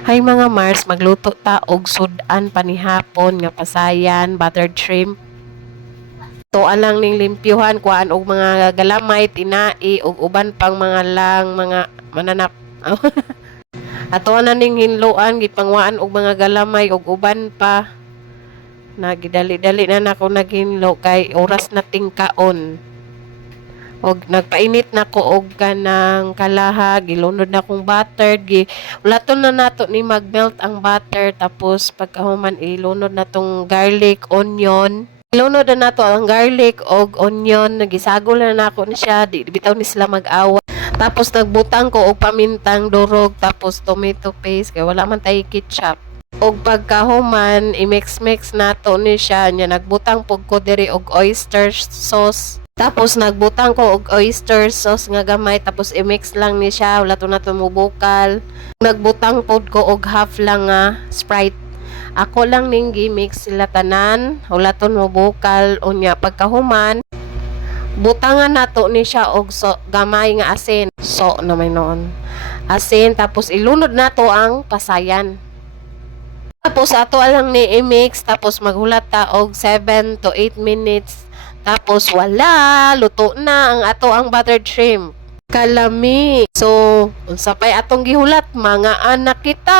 Hay mga Mars, magluto ta og sudan panihapon nga pasayan, buttered shrimp. To alang ning limpyuhan kuan og mga galamay, tinai og uban pang mga lang mga mananap. Ato na ning hinluan gipangwaan og mga galamay og uban pa. Nagidali-dali na nako naghinlo kay oras na tingkaon. Og nagpainit na ko og kanang kalaha, gilunod na kong butter, ulaton na nato ni magmelt ang butter, tapos pagkahuman ilunod na tong garlic, onion. Ilunod na nato ang garlic og onion, nagisagol na nako ni siya, di bitaw ni sila mag-awa. Tapos nagbutang ko og pamintang durog, tapos tomato paste kay wala man tay ketchup. Og pagkahuman i-mix-mix nato ni siya, nya nagbutang pug ko diri og oyster sauce. Tapos nagbutang ko og oyster sauce nga gamay, tapos i-mix lang ni siya, wala to na to mubukal. Nagbutang pod ko og half lang nga Sprite. Ako lang ning gi-mix sila tanan, wala to mubukal. Unya pagkahuman butangan nato ni siya og gamay nga asin. So na may noon. Asin, tapos ilunod nato ang pasayan. Tapos ato lang ni i-mix, tapos maghulat ta og 7 to 8 minutes. Tapos wala, luto na ang ato ang buttered shrimp. Kalami. So, unsa pay atong gihulat, mga anak kita.